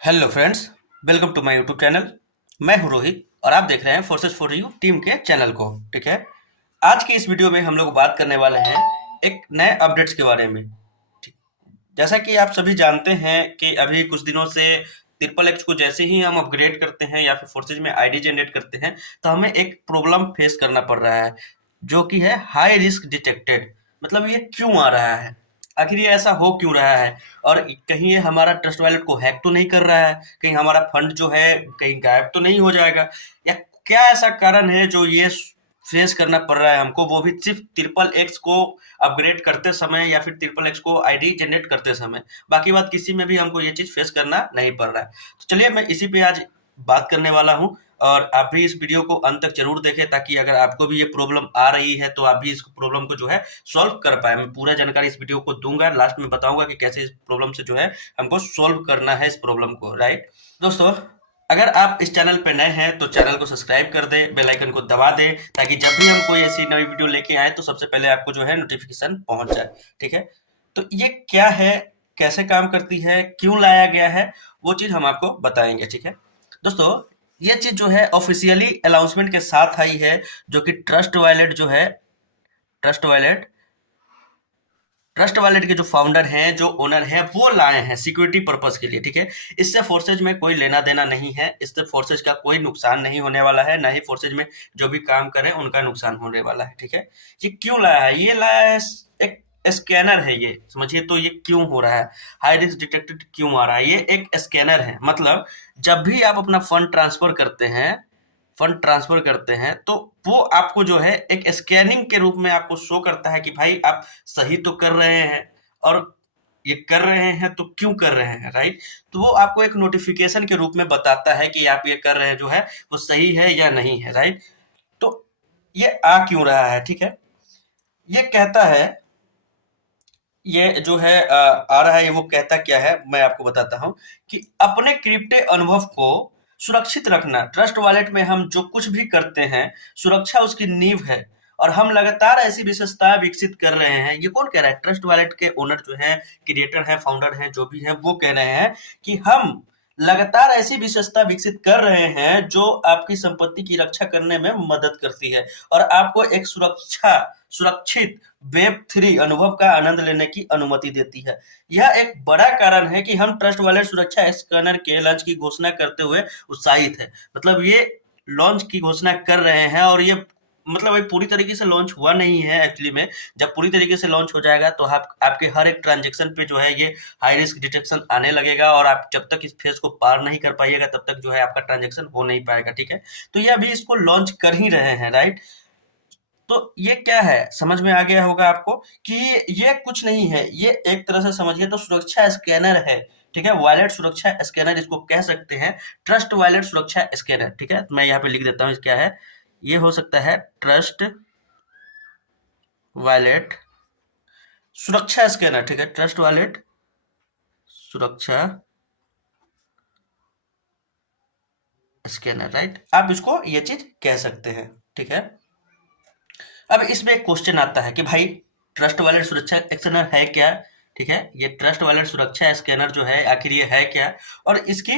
Hello friends, welcome to my YouTube channel. मैं हूं रोहित और आप देख रहे हैं फोर्सेस फॉर यू टीम के चैनल को। ठीक है, आज की इस वीडियो में हम लोग बात करने वाले हैं एक नए अपडेट्स के बारे में। ठीक, जैसा कि आप सभी जानते हैं कि अभी कुछ दिनों से ट्रिपल एक्स को जैसे ही हम अपग्रेड करते हैं या फिर फोर्सेज में आईडी जनरेट करते हैं तो हमें एक प्रॉब्लम फेस करना पड़ रहा है, जो कि है हाई रिस्क डिटेक्टेड। मतलब ये क्यों आ रहा है, आखिर ये ऐसा हो क्यों रहा है, और कहीं ये हमारा ट्रस्ट वॉलेट को हैक तो नहीं कर रहा है, कहीं हमारा फंड जो है कहीं गायब तो नहीं हो जाएगा, या क्या ऐसा कारण है जो ये फेस करना पड़ रहा है हमको, वो भी सिर्फ ट्रिपल एक्स को अपग्रेड करते समय या फिर ट्रिपल एक्स को आईडी जनरेट करते समय। बाकी बात किसी में भी हमको ये चीज फेस करना नहीं पड़ रहा है। तो चलिए मैं इसी पे आज बात करने वाला हूँ, और आप भी इस वीडियो को अंत तक जरूर देखें, ताकि अगर आपको भी ये प्रॉब्लम आ रही है तो आप भी इस प्रॉब्लम को जो है सॉल्व कर पाए। मैं पूरा जानकारी इस वीडियो को दूंगा, लास्ट में बताऊंगा कि कैसे इस प्रॉब्लम से जो है हमको सॉल्व करना है इस प्रॉब्लम को। राइट दोस्तों, अगर आप इस चैनल पे नए हैं तो चैनल को सब्सक्राइब कर दें, बेल आइकन को दबा दें, ताकि जब भी हम कोई ऐसी नई वीडियो लेके आए तो सबसे पहले आपको जो है नोटिफिकेशन पहुंच जाए। ठीक है, तो ये क्या है, कैसे काम करती है, क्यों लाया गया है, वो चीज हम आपको बताएंगे। ठीक है दोस्तों, ये चीज जो है ऑफिशियली अनाउंसमेंट के साथ आई है, जो कि ट्रस्ट वॉलेट जो है, ट्रस्ट वॉलेट ट्रस्ट वॉलेट के जो फाउंडर हैं, जो ओनर हैं, वो लाए हैं सिक्योरिटी पर्पस के लिए। ठीक है, इससे फोर्सेज में कोई लेना देना नहीं है, इससे फोर्सेज का कोई नुकसान नहीं होने वाला है, ना ही फोर्सेज में जो भी काम करें उनका नुकसान होने वाला है। ठीक है, ये क्यों लाया है, ये लाया है एक स्कैनर है, ये समझिए। तो ये क्यों हो रहा है, हाई रिस्क डिटेक्टेड क्यों आ रहा है, ये एक स्कैनर है। मतलब जब भी आप अपना फंड ट्रांसफर करते हैं तो वो आपको जो है एक स्कैनिंग के रूप में आपको शो करता है कि भाई आप सही तो कर रहे हैं, और ये कर रहे हैं तो क्यों कर रहे हैं। राइट, तो वो आपको एक नोटिफिकेशन के रूप में बताता है कि आप ये कर रहे हैं जो है वो सही है या नहीं है। राइट, तो ये आ क्यों रहा है। ठीक है, ये कहता है, ये जो है आ रहा है, ये वो कहता क्या है मैं आपको बताता हूँ कि अपने क्रिप्टे अनुभव को सुरक्षित रखना। ट्रस्ट वॉलेट में हम जो कुछ भी करते हैं, सुरक्षा उसकी नींव है, और हम लगातार ऐसी विशेषताएं विकसित कर रहे हैं। ये कौन कह रहा है, ट्रस्ट वॉलेट के ओनर जो है, क्रिएटर है, फाउंडर है, जो भी है, वो कह रहे हैं कि हम लगातार ऐसी विशेषता विकसित कर रहे हैं जो आपकी संपत्ति की रक्षा करने में मदद करती है, और आपको एक सुरक्षित वेब थ्री अनुभव का आनंद लेने की अनुमति देती है। यह एक बड़ा कारण है कि हम ट्रस्ट वॉलेट सुरक्षा स्कैनर के लॉन्च की घोषणा करते हुए उत्साहित है। मतलब ये लॉन्च की घोषणा कर रहे हैं, और ये मतलब ये पूरी तरीके से लॉन्च हुआ नहीं है एक्चुअली में। जब पूरी तरीके से लॉन्च हो जाएगा तो आप आपके हर एक ट्रांजेक्शन पे जो है ये हाई रिस्क डिटेक्शन आने लगेगा, और आप जब तक इस फेज को पार नहीं कर पाइएगा तब तक जो है आपका ट्रांजेक्शन हो नहीं पाएगा। ठीक है, तो ये अभी इसको लॉन्च कर ही रहे हैं। राइट, तो ये क्या है, समझ में आ गया होगा आपको कि ये कुछ नहीं है, ये एक तरह से समझिए तो सुरक्षा स्कैनर है। ठीक है, वॉलेट सुरक्षा स्कैनर इसको कह सकते हैं, ट्रस्ट वॉलेट सुरक्षा स्कैनर। ठीक है, मैं यहाँ पे लिख देता हूँ क्या है, ये हो सकता है ट्रस्ट वॉलेट सुरक्षा स्कैनर। ठीक है, ट्रस्ट वॉलेट सुरक्षा स्कैनर। राइट, आप इसको ये चीज कह सकते हैं। ठीक है, अब इसमें एक क्वेश्चन आता है कि भाई ट्रस्ट वॉलेट सुरक्षा स्कैनर है क्या। ठीक है, ये ट्रस्ट वॉलेट सुरक्षा स्कैनर जो है आखिर ये है क्या, और इसकी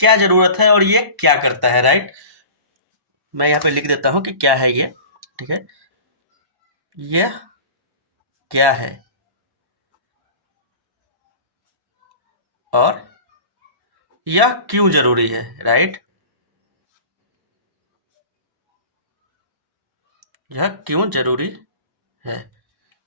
क्या जरूरत है, और ये क्या करता है। राइट, मैं यहाँ पे लिख देता हूँ कि क्या है ये। ठीक है, यह क्या है और यह क्यों जरूरी है। राइट, यह क्यों जरूरी है।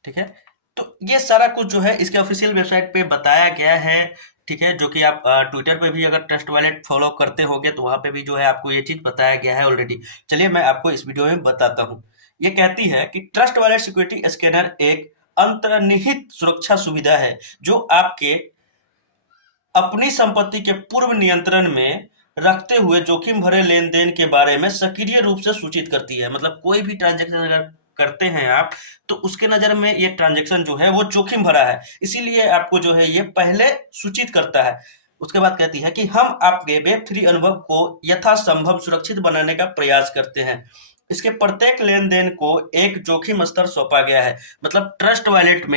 ठीक है, तो ये सारा कुछ जो है इसके ऑफिशियल वेबसाइट पे बताया गया है। ठीक है, जो कि आप ट्विटर पे भी अगर ट्रस्ट वॉलेट फॉलो करते होंगे तो वहां पे भी जो है आपको ये चीज बताया गया है ऑलरेडी। चलिए मैं आपको इस वीडियो में बताता हूँ। ये कहती है कि ट्रस्ट वॉलेट सिक्योरिटी स्कैनर एक अंतर्निहित सुरक्षा सुविधा है जो आपके अपनी संपत्ति के पूर्व नियंत्रण में रखते हुए जोखिम भरे लेन-देन के बारे में सक्रिय रूप से सूचित करती है। मतलब कोई भी ट्रांजैक्शन अगर करते हैं आप, तो उसके नज़र में ये ट्रांजैक्शन जो है वो जोखिम भरा है। इसीलिए आपको जो है ये पहले सूचित करता है। उसके बाद कहती है कि हम आपके वेब 3 अनुभव को यथासंभव सुरक्षित बनाने का प्रयास करते हैं। इसके प्रत्येक लेन-देन को एक जोखिम स्तर सौंपा गया है। मतलब ट्रस्ट वॉलेट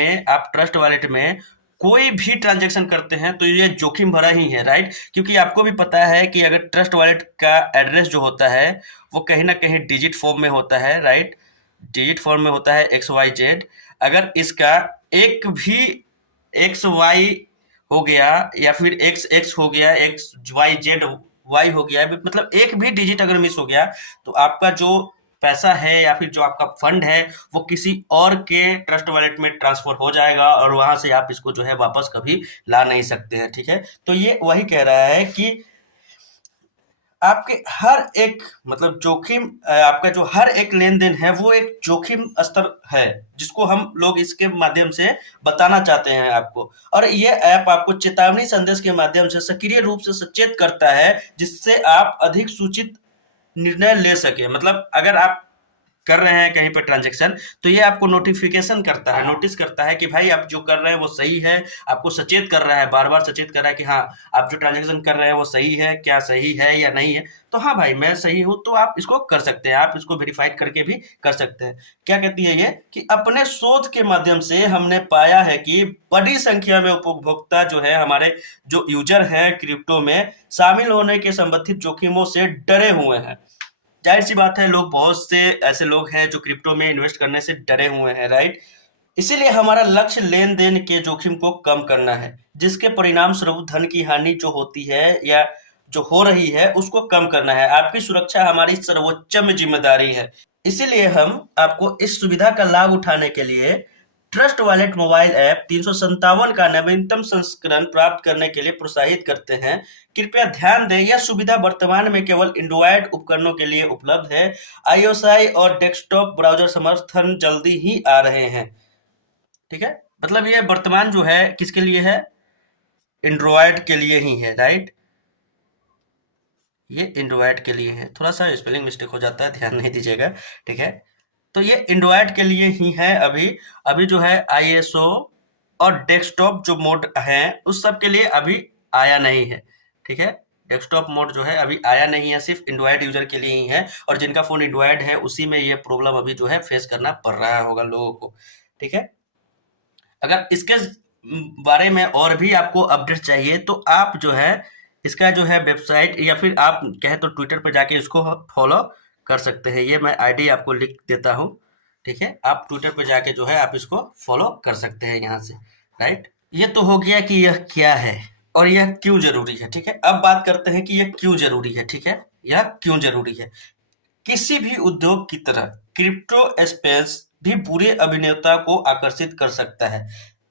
में कोई भी ट्रांजैक्शन करते हैं तो ये जोखिम भरा ही है, राइट? क्योंकि आपको भी पता है कि अगर ट्रस्ट वॉलेट का एड्रेस जो होता है वो कहीं ना कहीं डिजिट फॉर्म में होता है, राइट? डिजिट फॉर्म में होता है XYZ। अगर इसका एक भी XY हो गया या फिर XX हो गया, XYZ Y हो गया, मतलब एक भी डिजिट अगर मिस हो गया तो आपका जो पैसा है या फिर जो आपका फंड है वो किसी और के ट्रस्ट वॉलेट में ट्रांसफर हो जाएगा और वहां से आप इसको जो है वापस कभी ला नहीं सकते हैं, ठीक है? तो ये वही कह रहा है कि आपके हर एक मतलब जोखिम आपका जो हर एक लेन-देन है वो एक जोखिम स्तर है, जिसको हम लोग इसके माध्यम से बताना चाहते हैं आपको। और ये ऐप आपको चेतावनी संदेश के माध्यम से सक्रिय रूप से सचेत करता है, जिससे आप अधिक सूचित निर्णय ले सके। मतलब अगर आप कर रहे हैं कहीं पर ट्रांजेक्शन तो ये आपको नोटिफिकेशन करता है, नोटिस करता है कि भाई आप जो कर रहे हैं वो सही है, आपको सचेत कर रहा है, बार बार सचेत कर रहा है कि हाँ आप जो ट्रांजेक्शन कर रहे हैं वो सही है, क्या सही है या नहीं है। तो हाँ भाई मैं सही हूँ, तो आप इसको कर सकते हैं, आप इसको वेरीफाइड करके भी कर सकते हैं। क्या कहती है ये कि अपने शोध के माध्यम से हमने पाया है कि बड़ी संख्या में उपभोक्ता जो है हमारे जो यूजर हैं क्रिप्टो में शामिल होने के संबंधित जोखिमों से डरे हुए हैं। जाहिर सी बात है, लोग बहुत से ऐसे लोग हैं जो क्रिप्टो में इन्वेस्ट करने से डरे हुए हैं, राइट? इसीलिए हमारा लक्ष्य लेन देन के जोखिम को कम करना है, जिसके परिणाम स्वरूप धन की हानि जो होती है या जो हो रही है उसको कम करना है। आपकी सुरक्षा हमारी सर्वोच्च जिम्मेदारी है। इसीलिए हम आपको इस सुविधा का लाभ उठाने के लिए ट्रस्ट वॉलेट मोबाइल ऐप 357 का नवीनतम संस्करण प्राप्त करने के लिए प्रोत्साहित करते हैं। कृपया ध्यान दें, यह सुविधा वर्तमान में केवल एंड्रॉयड उपकरणों के लिए उपलब्ध है। iOS और डेस्कटॉप ब्राउजर समर्थन जल्दी ही आ रहे हैं, ठीक है? मतलब ये वर्तमान जो है किसके लिए है? एंड्रॉयड के लिए ही है, राइट? ये एंड्रॉयड के लिए है, थोड़ा सा स्पेलिंग मिस्टेक हो जाता है, ध्यान नहीं दीजिएगा, ठीक है? तो ये एंड्रॉयड के लिए ही है अभी। अभी जो है ISO और डेस्कटॉप जो मोड है उस सब के लिए अभी आया नहीं है, ठीक है? डेस्कटॉप मोड जो है अभी आया नहीं है, सिर्फ एंड्रॉयड यूजर के लिए ही है। और जिनका फोन एंड्रॉयड है उसी में ये प्रॉब्लम अभी जो है फेस करना पड़ रहा होगा लोगों को, ठीक है? अगर इसके बारे में और भी आपको अपडेट चाहिए तो आप जो है इसका जो है वेबसाइट या फिर आप कहे तो ट्विटर पर जाके इसको फॉलो कर सकते हैं। ये मैं आईडी आपको लिख देता हूँ, ठीक है? आप ट्विटर पर जाके जो है आप इसको फॉलो कर सकते हैं यहाँ से, राइट? ये तो हो गया कि यह क्या है और यह क्यों जरूरी है, ठीक है? अब बात करते हैं कि यह क्यों जरूरी है, ठीक है? यह क्यों जरूरी है? किसी भी उद्योग की तरह क्रिप्टो स्पेस भी बुरे अभिनेता को आकर्षित कर सकता है,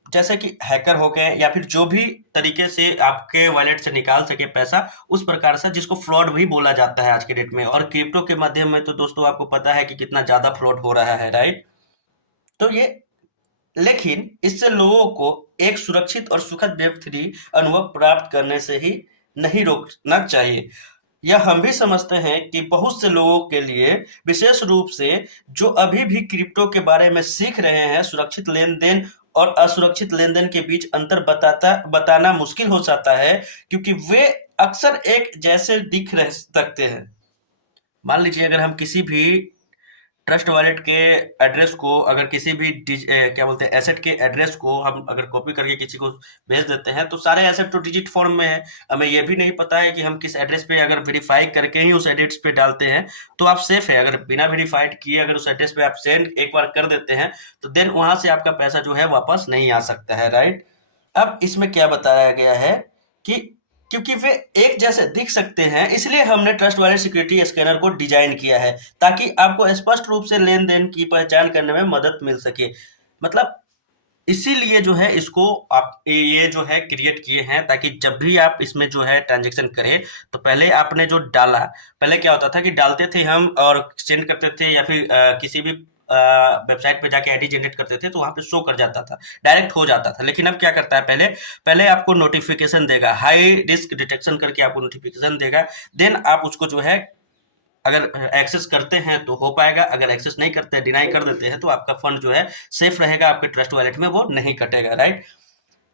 जैसे कि हैकर हो गए या फिर जो भी तरीके से आपके वॉलेट से निकाल सके पैसा, उस प्रकार से जिसको फ्रॉड भी बोला जाता है आज के डेट में। और क्रिप्टो के माध्यम में तो दोस्तों आपको पता है कि कितना ज्यादा फ्रॉड हो रहा है, राइट? तो ये लेकिन इससे लोगों को एक सुरक्षित और सुखद वेब3 अनुभव प्राप्त करने से ही नहीं रोकना चाहिए। यह हम भी समझते हैं कि बहुत से लोगों के लिए, विशेष रूप से जो अभी भी क्रिप्टो के बारे में सीख रहे हैं, सुरक्षित लेन-देन और असुरक्षित लेन-देन के बीच अंतर बताना मुश्किल हो जाता है, क्योंकि वे अक्सर एक जैसे दिख रह सकते हैं। मान लीजिए अगर हम किसी भी ट्रस्ट वॉलेट के एड्रेस को, अगर किसी भी क्या बोलते हैं एसेट के एड्रेस को हम अगर कॉपी करके किसी को भेज देते हैं तो सारे एसेट तो डिजिट फॉर्म में है। हमें ये भी नहीं पता है कि हम किस एड्रेस पे अगर वेरीफाई करके ही उस एड्रेस पे डालते हैं तो आप सेफ है। अगर बिना वेरीफाइड किए अगर उस एड्रेस पे आप सेंड एक बार कर देते हैं तो देन वहां से आपका पैसा जो है वापस नहीं आ सकता है, राइट? अब इसमें क्या बताया गया है कि क्योंकि वे एक जैसे दिख सकते हैं, इसलिए हमने ट्रस्ट वॉलेट सिक्योरिटी स्कैनर को डिजाइन किया है, ताकि आपको स्पष्ट रूप से लेन देन की पहचान करने में मदद मिल सके। मतलब इसीलिए जो है इसको आप ये जो है क्रिएट किए हैं, ताकि जब भी आप इसमें जो है ट्रांजेक्शन करें तो पहले आपने जो डाला, पहले क्या होता था कि डालते थे हम और सेंड करते थे या फिर किसी भी वेबसाइट पे जाके आईडी जनरेट करते थे तो वहां पे शो कर जाता था, डायरेक्ट हो जाता था। लेकिन अब क्या करता है, पहले पहले आपको नोटिफिकेशन देगा, हाई रिस्क डिटेक्शन करके आपको नोटिफिकेशन देगा। देन आप उसको जो है अगर एक्सेस करते हैं तो हो पाएगा, अगर एक्सेस नहीं करते, डिनाई कर देते हैं तो आपका फंड जो है सेफ रहेगा, आपके ट्रस्ट वॉलेट में वो नहीं कटेगा, राइट?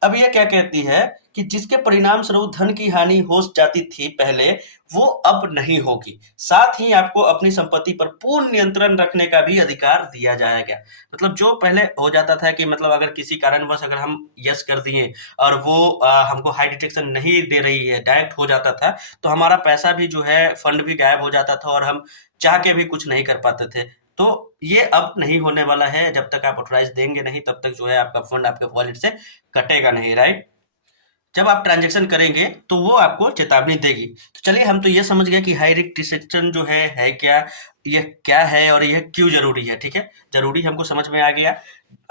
अब ये क्या कहती है कि जिसके परिणाम स्वरूप धन की हानि हो जाती थी पहले, वो अब नहीं होगी। साथ ही आपको अपनी संपत्ति पर पूर्ण नियंत्रण रखने का भी अधिकार दिया जाएगा। मतलब जो पहले हो जाता था कि मतलब अगर किसी कारणवश अगर हम यस कर दिए और वो हमको हाई डिटेक्शन नहीं दे रही है, डायरेक्ट हो जाता था, तो हमारा पैसा भी जो है फंड भी गायब हो जाता था और हम चाह के भी कुछ नहीं कर पाते थे। तो ये अब नहीं होने वाला है, जब तक आप ऑथराइज देंगे नहीं तब तक जो है आपका फंड आपके वॉलेट से कटेगा नहीं, राइट। जब आप ट्रांजैक्शन करेंगे तो वो आपको चेतावनी देगी। तो चलिए, हम तो ये समझ गए कि हाई रिस्क ट्रांजैक्शन जो है क्या, ये क्या है और यह क्यों जरूरी है। ठीक है, जरूरी हमको समझ में आ गया।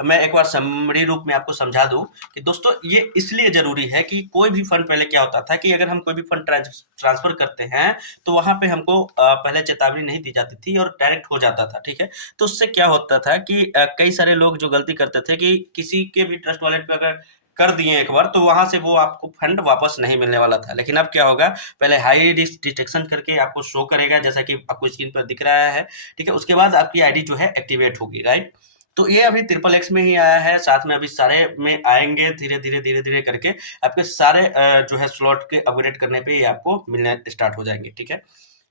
मैं एक बार समरी रूप में आपको समझा दूं कि दोस्तों ये इसलिए जरूरी है कि कोई भी फंड, पहले क्या होता था कि अगर हम कोई भी फंड ट्रांसफर करते हैं तो वहां पे हमको पहले चेतावनी नहीं दी जाती थी और डायरेक्ट हो जाता था। ठीक है, तो उससे क्या होता था कि कई सारे लोग जो गलती करते थे कि किसी के भी ट्रस्ट वॉलेट पे अगर कर दिए एक बार, तो वहां से वो आपको फंड वापस नहीं मिलने वाला था। लेकिन अब क्या होगा, पहले हाई रिस्क डिटेक्शन करके आपको शो करेगा, जैसा कि आपको स्क्रीन पर दिख रहा है। ठीक है, उसके बाद आपकी आईडी जो है एक्टिवेट होगी, राइट। तो ये अभी ट्रिपल एक्स में ही आया है, साथ में अभी सारे में आएंगे धीरे धीरे करके। आपके सारे जो है स्लॉट के अपग्रेड करने पे ये आपको मिलने स्टार्ट हो जाएंगे। ठीक है,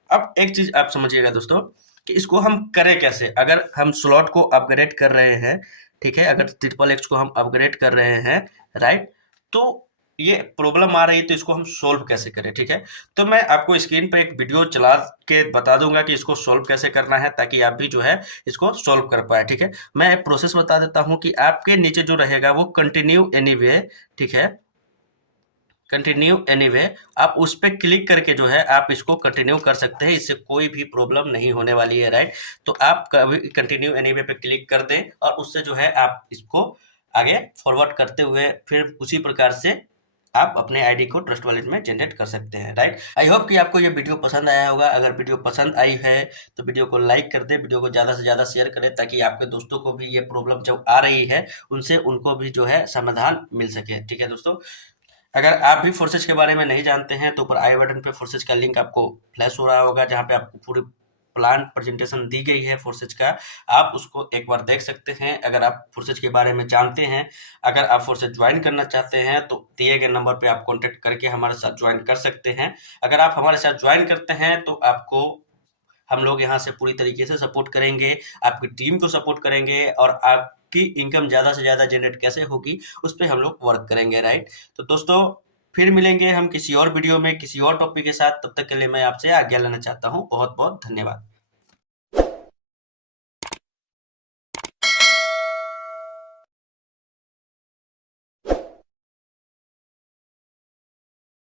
अब एक चीज आप समझिएगा दोस्तों कि इसको हम करें कैसे। अगर हम स्लॉट को अपग्रेड कर रहे हैं, ठीक है, अगर ट्रिपल एक्स को हम अपग्रेड कर रहे हैं, राइट, तो ये प्रॉब्लम आ रही है, तो इसको हम सोल्व कैसे करें। ठीक है, तो मैं आपको स्क्रीन पर एक वीडियो चला के बता दूंगा कि इसको सोल्व कैसे करना है, ताकि आप भी जो है इसको सोल्व कर पाए। ठीक है, मैं एक प्रोसेस बता देता हूं कि आपके नीचे जो रहेगा वो कंटिन्यू एनीवे, ठीक है, कंटिन्यू एनीवे, आप उस पर क्लिक करके जो है आप इसको कंटिन्यू कर सकते हैं। इससे कोई भी प्रॉब्लम नहीं होने वाली है, राइट। तो आप कभी कंटिन्यू एनीवे पे क्लिक कर दें और उससे जो है आप इसको आगे फॉरवर्ड करते हुए फिर उसी प्रकार से आप अपने आईडी को ट्रस्ट वॉलेट में जनरेट कर सकते हैं, राइट। आई होप कि आपको ये वीडियो पसंद आया होगा। अगर वीडियो पसंद आई है तो वीडियो को लाइक कर दे, वीडियो को ज़्यादा से ज़्यादा शेयर करें, ताकि आपके दोस्तों को भी ये प्रॉब्लम जब आ रही है उनसे उनको भी जो है समाधान मिल सके। ठीक है दोस्तों, अगर आप भी फोर्सेज के बारे में नहीं जानते हैं तो ऊपर आई बटन पे फोर्सेज का लिंक आपको फ्लैश हो रहा होगा, जहाँ पे आपको पूरी प्लान प्रेजेंटेशन दी गई है फोर्सेज का। आप उसको एक बार देख सकते हैं। अगर आप फोर्सेज के बारे में जानते हैं, अगर आप फोर्सेज ज्वाइन करना चाहते हैं तो दिए गए नंबर पे आप कॉन्टेक्ट करके हमारे साथ ज्वाइन कर सकते हैं। अगर आप हमारे साथ ज्वाइन करते हैं तो आपको हम लोग यहाँ से पूरी तरीके से सपोर्ट करेंगे, आपकी टीम को सपोर्ट करेंगे और आपकी इनकम ज़्यादा से ज़्यादा जनरेट कैसे होगी उस पर हम लोग वर्क करेंगे, राइट। तो दोस्तों, फिर मिलेंगे हम किसी और वीडियो में किसी और टॉपिक के साथ। तब तक के लिए मैं आपसे आज्ञा लेना चाहता हूँ। बहुत बहुत धन्यवाद।